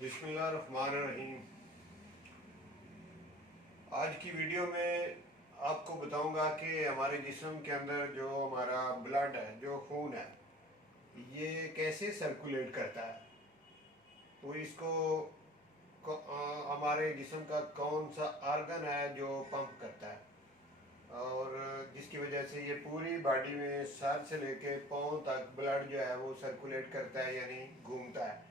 बिस्मिल्लाहिर्रहमानिर्रहीम। आज की वीडियो में आपको बताऊंगा कि हमारे जिस्म के अंदर जो हमारा ब्लड है, जो खून है, ये कैसे सर्कुलेट करता है। तो इसको हमारे जिस्म का कौन सा आर्गन है जो पंप करता है और जिसकी वजह से ये पूरी बॉडी में सर से लेके पाँव तक ब्लड जो है वो सर्कुलेट करता है, यानी घूमता है।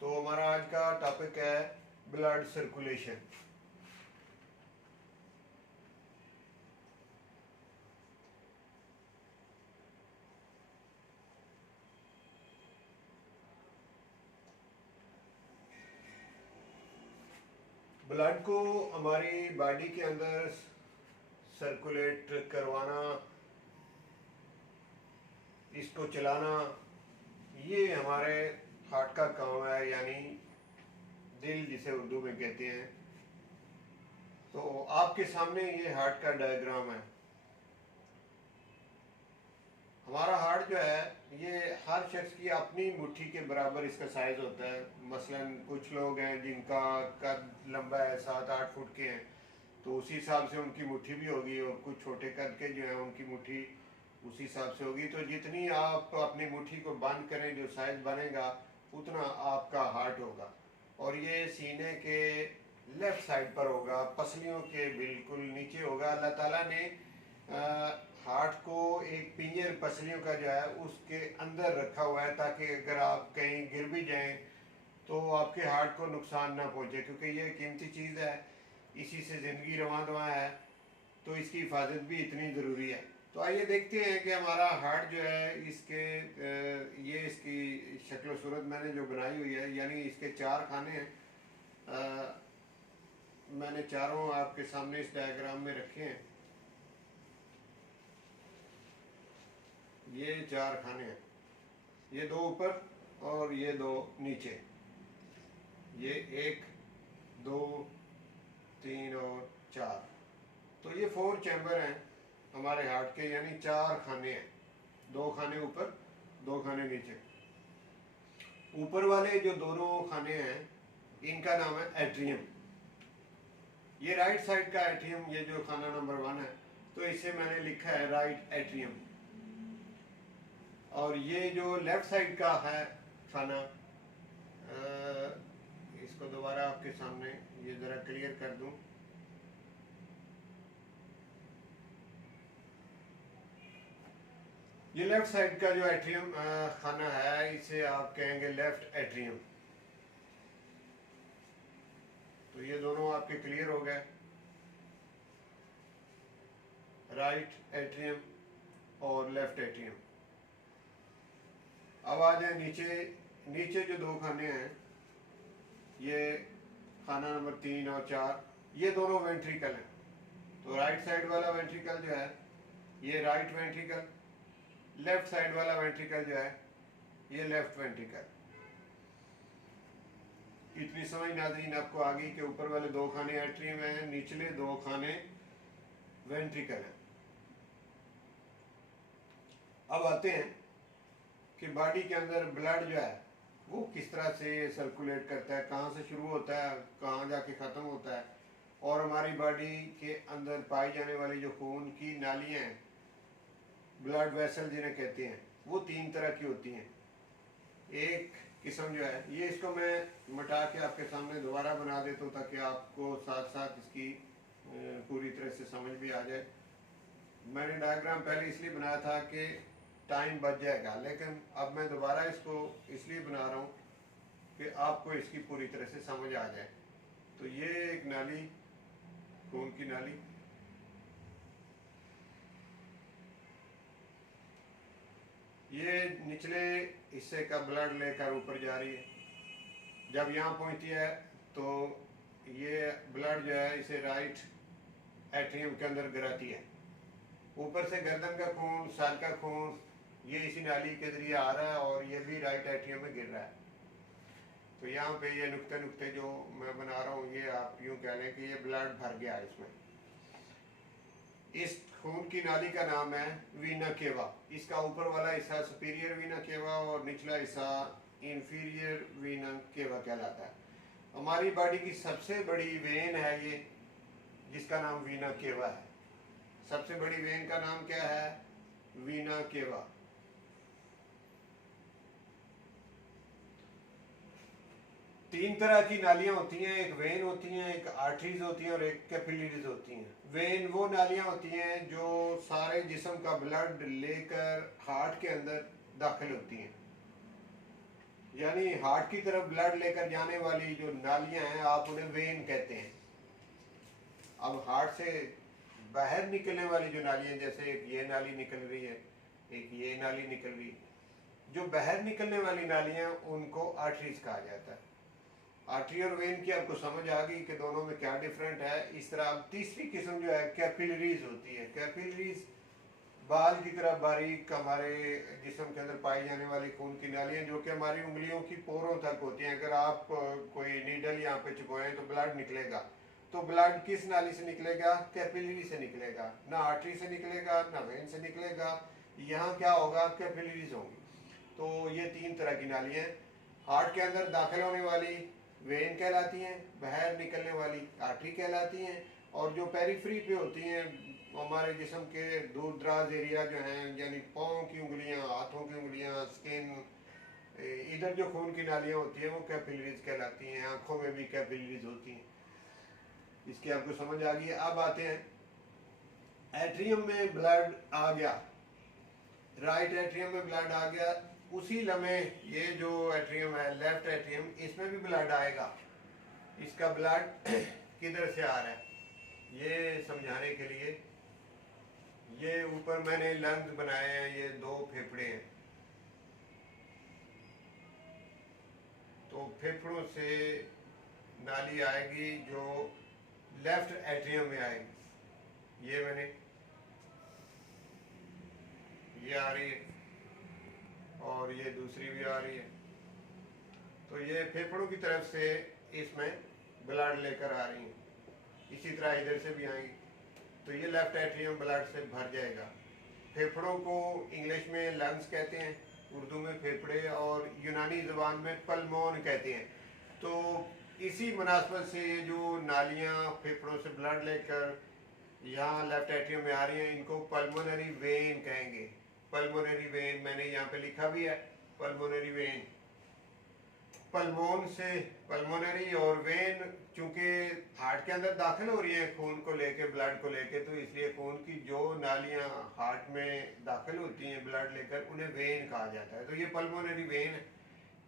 तो हमारा आज का टॉपिक है ब्लड सर्कुलेशन। ब्लड को हमारी बॉडी के अंदर सर्कुलेट करवाना, इसको चलाना, ये हमारे हार्ट का काम है, यानी दिल जिसे उर्दू में कहते हैं। तो आपके सामने ये हार्ट का डायग्राम है। हमारा हार्ट जो है ये हर शख्स की अपनी मुट्ठी के बराबर इसका साइज होता है। मसलन कुछ लोग हैं जिनका कद लंबा है, 7-8 फुट के हैं, तो उसी हिसाब से उनकी मुट्ठी भी होगी, और कुछ छोटे कद के जो है उनकी मुट्ठी उसी हिसाब से होगी। तो जितनी आप अपनी मुट्ठी को बंद करें, जो साइज बनेगा उतना आपका हार्ट होगा। और ये सीने के लेफ्ट साइड पर होगा, पसलियों के बिल्कुल नीचे होगा। अल्लाह ताला ने हार्ट को एक पिंजर पसलियों का जो है उसके अंदर रखा हुआ है, ताकि अगर आप कहीं गिर भी जाएं तो आपके हार्ट को नुकसान ना पहुंचे, क्योंकि ये कीमती चीज़ है, इसी से ज़िंदगी रवां दवां है, तो इसकी हिफाजत भी इतनी ज़रूरी है। तो आइए देखते हैं कि हमारा हार्ट जो है इसके ये इसकी शक्ल सूरत मैंने जो बनाई हुई है, यानी इसके 4 खाने हैं। मैंने चारों आपके सामने इस डायग्राम में रखे हैं। ये 4 खाने हैं, ये 2 ऊपर और ये 2 नीचे। ये 1, 2, 3 और 4। तो ये 4 चैम्बर हैं हमारे हार्ट के, यानी 4 खाने हैं। 2 खाने ऊपर, 2 खाने नीचे। ऊपर वाले जो दोनों खाने हैं इनका नाम है एट्रियम। ये राइट साइड का एट्रियम, ये जो खाना नंबर 1 है, तो इसे मैंने लिखा है राइट एट्रियम। और ये जो लेफ्ट साइड का है खाना, इसको दोबारा आपके सामने ये ज़रा क्लियर कर दूं। ये लेफ्ट साइड का जो एट्रियम खाना है, इसे आप कहेंगे लेफ्ट एट्रियम। तो ये दोनों आपके क्लियर हो गए, राइट एट्रियम और लेफ्ट एट्रियम। अब आ जाए नीचे। नीचे जो 2 खाने हैं, ये खाना नंबर 3 और 4, ये दोनों वेंट्रिकल हैं। तो राइट साइड वाला वेंट्रिकल जो है ये राइट वेंट्रिकल, लेफ्ट साइड वाला वेंट्रिकल जो है ये लेफ्ट वेंट्रिकल। इतनी समझ नाज़रीन आपको आ गई कि ऊपर वाले 2 खाने एट्रियम हैं, निचले 2 खाने वेंट्रिकल हैं। अब आते हैं कि बॉडी के अंदर ब्लड जो है वो किस तरह से सर्कुलेट करता है, कहाँ से शुरू होता है, कहाँ जाके ख़त्म होता है। और हमारी बॉडी के अंदर पाई जाने वाली जो खून की नालियाँ हैं, ब्लड वेसल जिन्हें कहते हैं, वो 3 तरह की होती हैं। एक किस्म जो है, ये इसको मैं मिटा के आपके सामने दोबारा बना देता हूँ, ताकि आपको साथ साथ इसकी पूरी तरह से समझ भी आ जाए। मैंने डायग्राम पहले इसलिए बनाया था कि टाइम बच जाएगा, लेकिन अब मैं दोबारा इसको इसलिए बना रहा हूँ कि आपको इसकी पूरी तरह से समझ आ जाए। तो ये एक नाली, खून की नाली, ये निचले हिस्से का ब्लड लेकर ऊपर जा रही है। जब यहाँ पहुँचती है तो ये ब्लड जो है इसे राइट एट्रियम के अंदर गिराती है। ऊपर से गर्दन का खून, सर का खून, ये इसी नाली के जरिए आ रहा है और ये भी राइट एट्रियम में गिर रहा है। तो यहाँ पे ये नुक्ते नुक्ते जो मैं बना रहा हूँ, ये आप यूँ कह लें कि ये ब्लड भर गया है इसमें। इस खून की नाली का नाम है वीना केवा। इसका ऊपर वाला हिस्सा सुपीरियर वीना केवा और निचला हिस्सा इंफीरियर वीना केवा कहलाता है। हमारी बॉडी की सबसे बड़ी वेन है ये, जिसका नाम वीना केवा है। सबसे बड़ी वेन का नाम क्या है? वीना केवा। तीन तरह की नालियां होती हैं, एक वेन होती हैं, एक आर्टरीज होती हैं और एक कैपिलरीज होती हैं। वेन वो नालियां होती हैं जो सारे जिस्म का ब्लड लेकर हार्ट के अंदर दाखिल होती हैं, यानी हार्ट की तरफ ब्लड लेकर जाने वाली जो नालियां हैं आप उन्हें वेन कहते हैं। अब हार्ट से बाहर निकलने वाली जो नालियां, जैसे एक ये नाली निकल रही है, एक ये नाली निकल रही है, जो बाहर निकलने वाली नालियां उनको आर्टरीज कहा जाता है। आर्टरी और वेन की आपको समझ आ गई कि दोनों में क्या डिफरेंट है। इस तरह अब तीसरी किस्म जो है कैपिलरीज होती है। कैपिलरीज बाल की तरह बारीक हमारे जिस्म के अंदर पाई जाने वाली खून की नालियां, जो कि हमारी उंगलियों की पोरों तक होती हैं। अगर आप कोई नीडल यहाँ पे चुभोएं तो ब्लड निकलेगा, तो ब्लड किस नाली से निकलेगा? कैपिलरी से निकलेगा, ना आर्टरी से निकलेगा ना वेन से निकलेगा। यहाँ क्या होगा? कैपिलरीज होंगी। तो ये तीन तरह की नालियां हैं। हार्ट के अंदर दाखिल होने वाली वेन कहलाती हैं, बाहर निकलने वाली आर्टरी कहलाती हैं, और जो पेरिफेरी पे होती हैं हमारे जिस्म के दूर दराज एरिया जो हैं, यानी पाँव की उंगलियां, हाथों की उंगलियां, स्किन, इधर जो खून की नालियां होती हैं वो कैपिलरीज कहलाती हैं। आंखों में भी कैपिलरीज होती हैं। इसकी आपको समझ आ गई। अब आते हैं एट्रियम में ब्लड आ गया, राइट एट्रियम में ब्लड आ गया, उसी लम्हे ये जो एट्रियम है लेफ्ट एट्रियम, इसमें भी ब्लड आएगा। इसका ब्लड किधर से आ रहा है ये समझाने के लिए, ये ऊपर मैंने लंग्स बनाए हैं, ये दो फेफड़े हैं, तो फेफड़ों से नाली आएगी जो लेफ्ट एट्रियम में आएगी। ये मैंने ये आ रही है और ये दूसरी भी आ रही है, तो ये फेफड़ों की तरफ से इसमें ब्लड लेकर आ रही है। इसी तरह इधर से भी आएंगी, तो ये लेफ्ट एट्रियम ब्लड से भर जाएगा। फेफड़ों को इंग्लिश में लंग्स कहते हैं, उर्दू में फेफड़े, और यूनानी ज़बान में पल्मोन कहते हैं। तो इसी मुनासबत से ये जो नालियाँ फेफड़ों से ब्लड लेकर यहाँ लेफ्ट एट्रियम में आ रही हैं, इनको पल्मोनरी वेन कहेंगे। पल्मोनरी वेन मैंने यहाँ पे लिखा भी है, पल्मोनरी वेन। पल्मोन से पल्मोनरी और वेन, चूंकि हार्ट के अंदर दाखिल हो रही है खून को लेके, ब्लड को लेके, तो इसलिए खून की जो नालियां हार्ट में दाखिल होती हैं ब्लड लेकर, उन्हें वेन कहा जाता है। तो ये पल्मोनरी वेन है।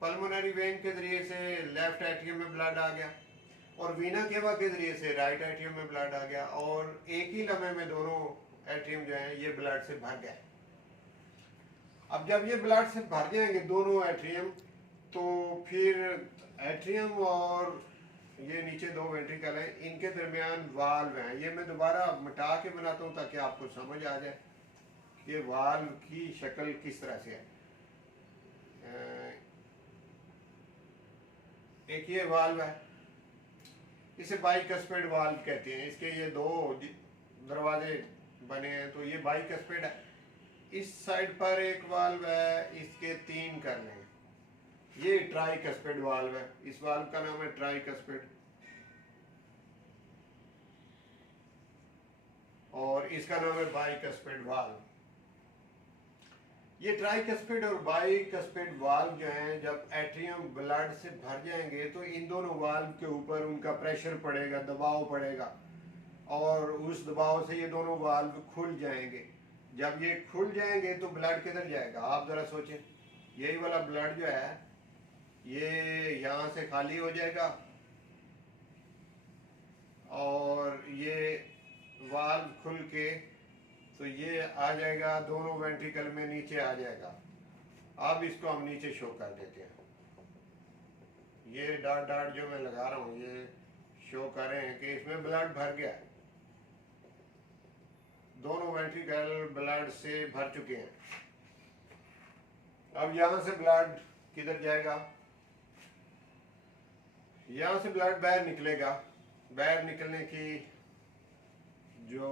पल्मोनरी वेन के जरिए से लेफ्ट एट्रियम में ब्लड आ गया, और वीना केवा के जरिए से राइट एट्रियम में ब्लड आ गया, और एक ही लम्हे में दोनों एट्रियम जो है ये ब्लड से भर गए। अब जब ये ब्लड से भर जाएंगे दोनों एट्रियम, तो फिर एट्रियम और ये नीचे दो वेंट्रिकल हैं, इनके दरमियान वाल्व हैं। ये मैं दोबारा मिटा के बनाता हूँ ताकि आपको समझ आ जाए ये वाल्व की शक्ल किस तरह से है। एक ये वाल्व है, इसे बाइकस्पेड वाल्व कहते हैं। इसके ये दो दरवाजे बने हैं, तो ये बाइकस्पेड है। इस साइड पर एक वाल्व है, इसके तीन करने हैं। ये ट्राइकस्पेड वाल्व है, इस वाल्व का नाम है ट्राइकस्पेड, और इसका नाम है बाइकस्पेड वाल्व। ये ट्राइकस्पेड और बाइकस्पेड वाल्व जो हैं, जब एट्रियम ब्लड से भर जाएंगे तो इन दोनों वाल्व के ऊपर उनका प्रेशर पड़ेगा, दबाव पड़ेगा, और उस दबाव से ये दोनों वाल्व खुल जाएंगे। जब ये खुल जाएंगे तो ब्लड किधर जाएगा? आप जरा सोचें, यही वाला ब्लड जो है ये यहाँ से खाली हो जाएगा, और ये वाल्व खुल के तो ये आ जाएगा दोनों वेंट्रिकल में, नीचे आ जाएगा। अब इसको हम नीचे शो कर देते हैं। ये डॉट डॉट जो मैं लगा रहा हूँ ये शो कर रहे हैं कि इसमें ब्लड भर गया, दोनों वेंट्रिकल ब्लड से भर चुके हैं। अब यहाँ से ब्लड किधर जाएगा? यहाँ से ब्लड बाहर निकलेगा। बाहर निकलने की जो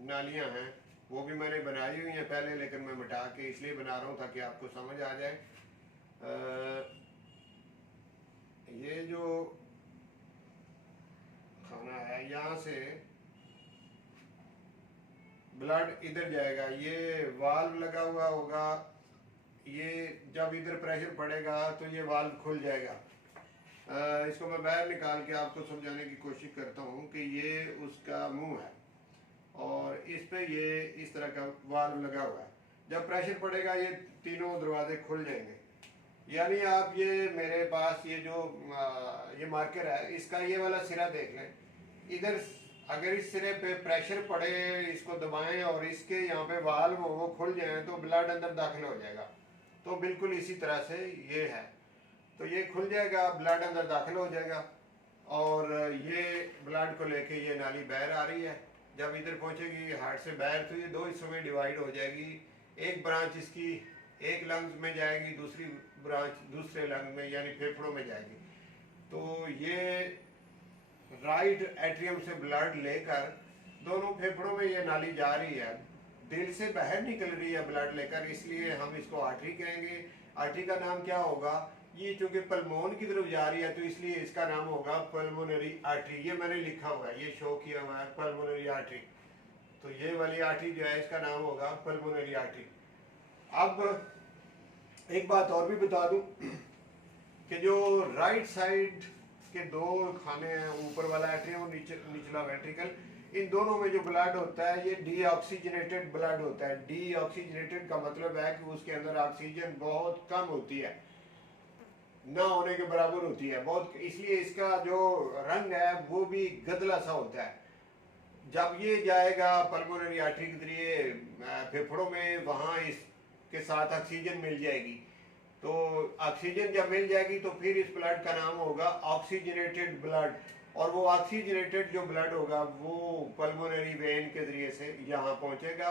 नालियां हैं वो भी मैंने बनाई हुई हैं पहले, लेकिन मैं मिटा के इसलिए बना रहा हूँ ताकि आपको समझ आ जाए। ये जो खाना है यहाँ से ब्लड इधर जाएगा, ये वाल्व लगा हुआ होगा, ये जब इधर प्रेशर पड़ेगा तो ये वाल्व खुल जाएगा। इसको मैं बाहर निकाल के आपको समझाने की कोशिश करता हूँ कि ये उसका मुंह है और इस पे ये इस तरह का वाल्व लगा हुआ है। जब प्रेशर पड़ेगा ये तीनों दरवाजे खुल जाएंगे। यानी आप ये मेरे पास ये जो ये मार्कर है, इसका ये वाला सिरा देख लें। इधर अगर इस सिरे पे प्रेशर पड़े, इसको दबाएं और इसके यहाँ पे वाल्व वो खुल जाए तो ब्लड अंदर दाखिल हो जाएगा। तो बिल्कुल इसी तरह से ये है, तो ये खुल जाएगा, ब्लड अंदर दाखिल हो जाएगा और ये ब्लड को लेके ये नाली बाहर आ रही है। जब इधर पहुंचेगी हार्ट से बाहर तो ये दो हिस्सों में डिवाइड हो जाएगी। एक ब्रांच इसकी एक लंग्स में जाएगी, दूसरी ब्रांच दूसरे लंग में यानी फेफड़ों में जाएगी। तो ये राइट एट्रियम से ब्लड लेकर दोनों फेफड़ों में ये नाली जा रही है, दिल से बाहर निकल रही है ब्लड लेकर, इसलिए हम इसको आर्टरी कहेंगे। आर्टरी का नाम क्या होगा, ये चूंकि पल्मोन की तरफ जा रही है तो इसलिए इसका नाम होगा पल्मोनरी आर्टरी। ये मैंने लिखा हुआ है, ये शो किया हुआ है पल्मोनरी आर्टरी। तो ये वाली आर्टरी जो है इसका नाम होगा पल्मोनरी आर्टरी। अब एक बात और भी बता दूं कि जो राइट साइड के दो खाने हैं, ऊपर वाला एट्रियम और निचला वेंट्रिकल, इन दोनों में जो ब्लड होता है ये डीऑक्सीजनेटेड ब्लड होता है। डीऑक्सीजनेटेड का मतलब है कि उसके अंदर ऑक्सीजन बहुत कम होती है, ना होने के बराबर होती है बहुत, इसलिए इसका जो रंग है वो भी गदला सा होता है। जब ये जाएगा पल्मोनरी आर्टरी के जरिए फेफड़ों में, वहाँ इसके साथ ऑक्सीजन मिल जाएगी। तो ऑक्सीजन जब मिल जाएगी तो फिर इस ब्लड का नाम होगा ऑक्सीजनेटेड ब्लड, और वो ऑक्सीजनेटेड जो ब्लड होगा वो पल्मोनरी वेन के जरिए से यहाँ पहुँचेगा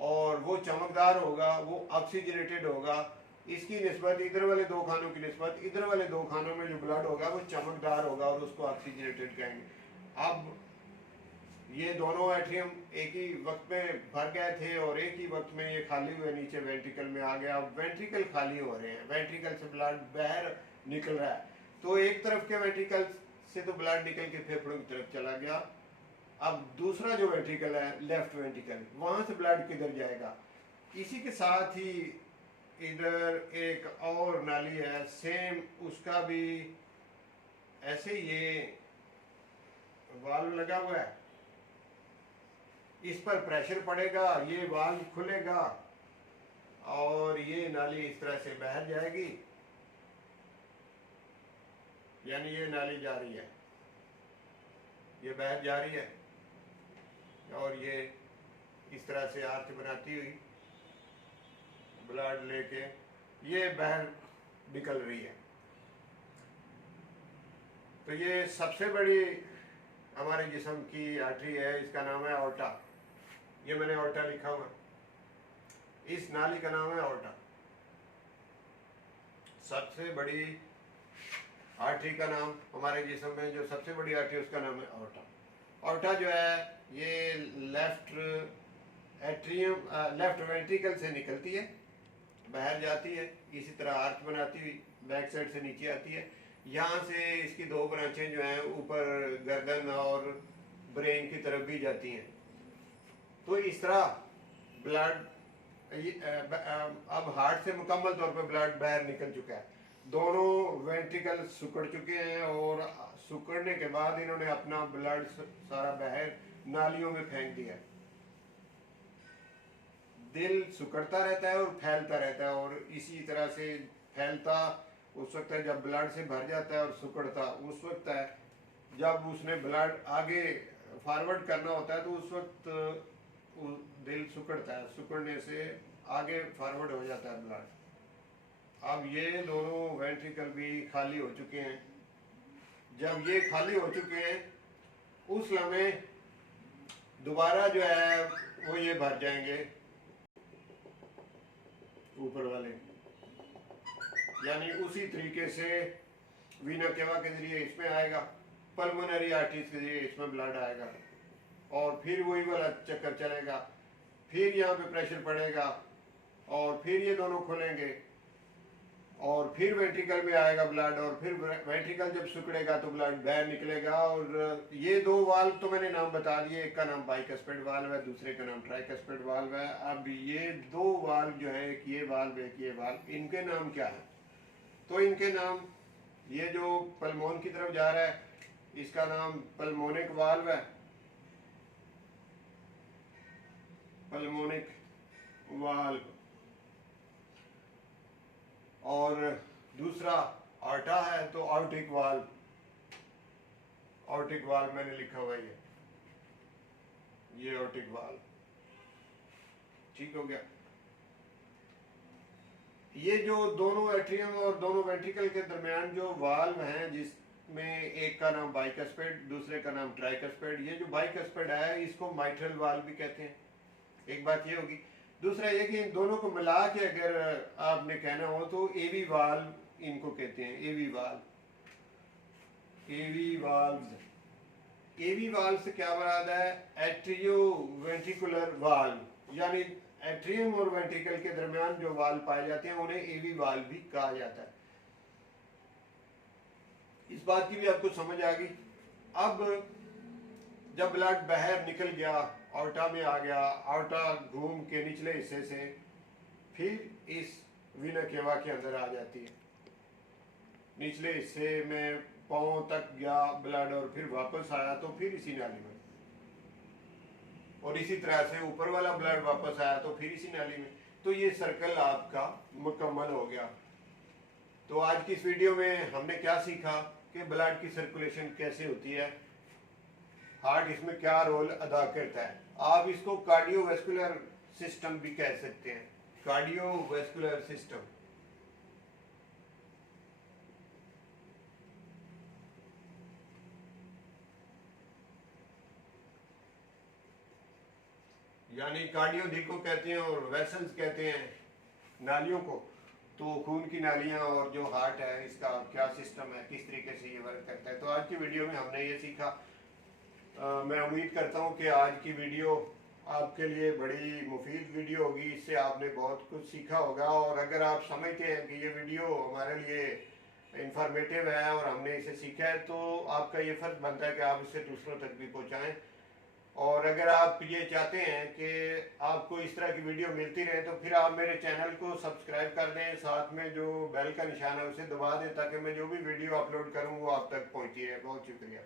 और वो चमकदार होगा, वो ऑक्सीजनेटेड होगा। इसकी निस्बत इधर वाले दो खानों की निस्बत इधर वाले दो खानों में जो ब्लड होगा वो चमकदार होगा और उसको ऑक्सीजनेटेड कहेंगे। अब ये दोनों एट्रियम एक ही वक्त में भर गए थे और एक ही वक्त में ये खाली हुए नीचे वेंट्रिकल में आ गया। अब वेंट्रिकल खाली हो रहे हैं, वेंट्रिकल से ब्लड बाहर निकल रहा है। तो एक तरफ के वेंट्रिकल से तो ब्लड निकल के फेफड़ों की तरफ चला गया। अब दूसरा जो वेंट्रिकल है लेफ्ट वेंट्रिकल, वहां से ब्लड किधर जाएगा। इसी के साथ ही इधर एक और नाली है सेम, उसका भी ऐसे ये वाल्व लगा हुआ है, इस पर प्रेशर पड़ेगा, ये वाल्व खुलेगा और ये नाली इस तरह से बाहर जाएगी। यानी ये नाली जा रही है, ये बाहर जा रही है और ये इस तरह से आर्च बनाती हुई ब्लड लेके ये बाहर निकल रही है। तो ये सबसे बड़ी हमारे जिस्म की आर्टरी है, इसका नाम है ऑर्टा। ये मैंने ऑर्टा लिखा हुआ, इस नाली का नाम है ऑर्टा। सबसे बड़ी आर्टरी का नाम हमारे जिस्म में जो सबसे बड़ी आर्टरी उसका नाम है ऑर्टा। ऑर्टा जो है ये लेफ्ट एट्रियम लेफ्ट वेंट्रिकल से निकलती है, बाहर जाती है, इसी तरह आर्च बनाती हुई बैक साइड से नीचे आती है। यहाँ से इसकी दो ब्रांचें जो हैं ऊपर गर्दन और ब्रेन की तरफ भी जाती हैं। तो इस तरह ब्लड अब हार्ट से मुकम्मल तौर पर ब्लड बाहर निकल चुका है। दोनों वेंट्रिकल सिकुड़ चुके हैं और सिकुड़ने के बाद इन्होंने अपना ब्लड सारा बाहर नालियों में फेंक दिया। दिल सिकुड़ता रहता है और फैलता रहता है, और इसी तरह से फैलता उस वक्त है जब ब्लड से भर जाता है और सिकुड़ता उस वक्त है जब उसने ब्लड आगे फॉरवर्ड करना होता है, तो उस वक्त दिल सिकुड़ता है, सिकुड़ने से आगे फॉरवर्ड हो जाता है ब्लड। अब ये दोनों वेंट्रिकल भी खाली हो चुके हैं। जब ये खाली हो चुके हैं उस लम्हे दोबारा जो है वो ये भर जाएंगे ऊपर वाले, यानी उसी तरीके से वीना केवा के जरिए इसमें आएगा, पल्मोनरी आर्टरीज के जरिए इसमें ब्लड आएगा और फिर वही वाला चक्कर चलेगा। फिर यहाँ पे प्रेशर पड़ेगा और फिर ये दोनों खुलेंगे और फिर वेंट्रिकल में आएगा ब्लड, और फिर वेंट्रिकल जब सिकुड़ेगा तो ब्लड बाहर निकलेगा। और ये दो वाल्व तो मैंने नाम बता दिए, एक का नाम बाइकस्पेड वाल्व है, दूसरे का नाम ट्राइकस्पेड वाल्व है। अब ये दो वाल्व जो है, एक ये वाल्व एक ये वाल्व, इनके नाम क्या है? तो इनके नाम, ये जो पल्मोन की तरफ जा रहा है इसका नाम पल्मोनिक वाल्व है, पल्मोनिक वाल्व। और दूसरा आर्टा है तो आर्टिक वाल्व, आर्टिक वाल्व मैंने लिखा हुआ है, ये आर्टिक वाल्व। ठीक हो गया। ये जो दोनों एट्रियम और दोनों वेंट्रिकल के दरमियान जो वाल्व हैं, जिसमें एक का नाम बाइकस्पेड दूसरे का नाम ट्राइकस्पेड, ये जो बाइकस्पेड है इसको माइट्रल वाल्व भी कहते हैं। एक बात ये होगी। दूसरा ये कि इन दोनों को मिला के अगर आपने कहना हो तो एवी वाल्व इनको कहते हैं, एवी वाल्व, एवी वाल्व। एवी वाल्व से क्या मुराद है? एट्रियो वेंट्रिकुलर वाल्व, यानी एट्रियम और वेंट्रिकल के दरमियान जो वाल्व पाए जाते हैं उन्हें एवी वाल्व भी कहा जाता है। इस बात की भी आपको समझ आ गई। अब जब ब्लड बाहर निकल गया, आर्टा में आ गया, आर्टा घूम के निचले हिस्से से फिर इस वीना केवा के अंदर आ जाती है, निचले हिस्से में पांव तक गया ब्लड और फिर वापस आया तो फिर इसी नाली में, और इसी तरह से ऊपर वाला ब्लड वापस आया तो फिर इसी नाली में। तो ये सर्कल आपका मुकम्मल हो गया। तो आज की इस वीडियो में हमने क्या सीखा कि ब्लड की सर्कुलेशन कैसे होती है, हार्ट इसमें क्या रोल अदा करता है। आप इसको कार्डियोवैस्कुलर सिस्टम भी कह सकते हैं, कार्डियोवैस्कुलर सिस्टम। यानी कार्डियो दिल को कहते हैं और वेसल्स कहते हैं नालियों को। तो खून की नालियां और जो हार्ट है इसका क्या सिस्टम है, किस तरीके से ये वर्क करता है। तो आज की वीडियो में हमने ये सीखा। मैं उम्मीद करता हूँ कि आज की वीडियो आपके लिए बड़ी मुफीद वीडियो होगी, इससे आपने बहुत कुछ सीखा होगा। और अगर आप समझते हैं कि ये वीडियो हमारे लिए इंफॉर्मेटिव है और हमने इसे सीखा है, तो आपका ये फ़र्ज बनता है कि आप इसे दूसरों तक भी पहुँचाएँ। और अगर आप ये चाहते हैं कि आपको इस तरह की वीडियो मिलती रहे तो फिर आप मेरे चैनल को सब्सक्राइब कर दें, साथ में जो बेल का निशान है उसे दबा दें ताकि मैं जो भी वीडियो अपलोड करूं वो आप तक पहुंची है। बहुत शुक्रिया।